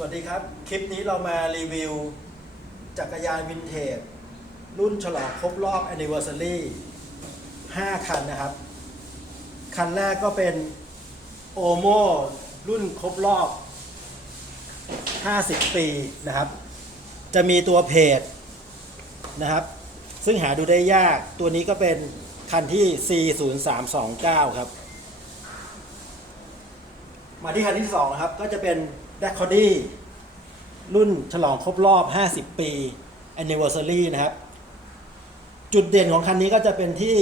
สวัสดีครับ คลิปนี้เรามารีวิว จักรยานวินเทจ รุ่นฉลองครบรอบ Anniversary 5 คันนะครับ คันแรกก็เป็นโอโมรุ่นครบรอบ 50 ปีนะครับ จะมีตัวเพจนะครับ ซึ่งหาดูได้ยากตัวนี้ก็เป็นคันที่40329 ครับ มาที่คันที่2นะครับก็จะเป็น d a c o d y รุ่นฉลองครบรอบ 50 ปี Anniversary นะครับ จุดเด่นของคันนี้ก็จะเป็นที่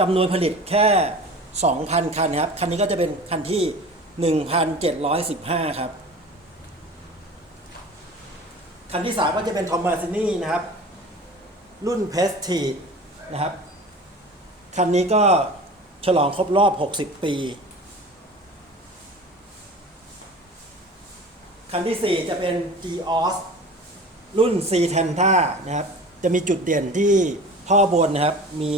จำนวนผลิตแค่ 2,000 คันครับ คันนี้ก็จะเป็นคันที่ 1,715 ครับ คันที่ 3 ก็จะเป็น t o m a s i n i นะครับ รุ่น p e s t i นะครับ คันนี้ก็ฉลองครบรอบ 60 ปี คันที่ 4 จะเป็น G-OS รุ่น C t a n t a นะครับ จะมีจุดเด่นที่ท่อบนนะครับ มี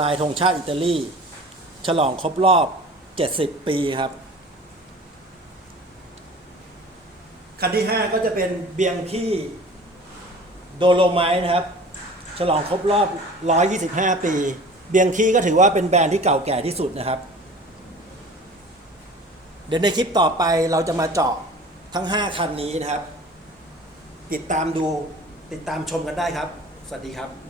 ลายธงชาติอิตาลี ฉลองครบรอบ 70 ปีครับ คันที่ 5 ก็จะเป็นเบียงคี่โดโลไมนะครับ ฉลองครบรอบ 125 ปี เบียงคี่ก็ถือว่าเป็นแบรนด์ที่เก่าแก่ที่สุดนะครับ เดี๋ยวในคลิปต่อไปเราจะมาเจาะ ทั้ง 5 คันนี้นะครับ ติดตามดูติดตามชมกันได้ครับ สวัสดีครับ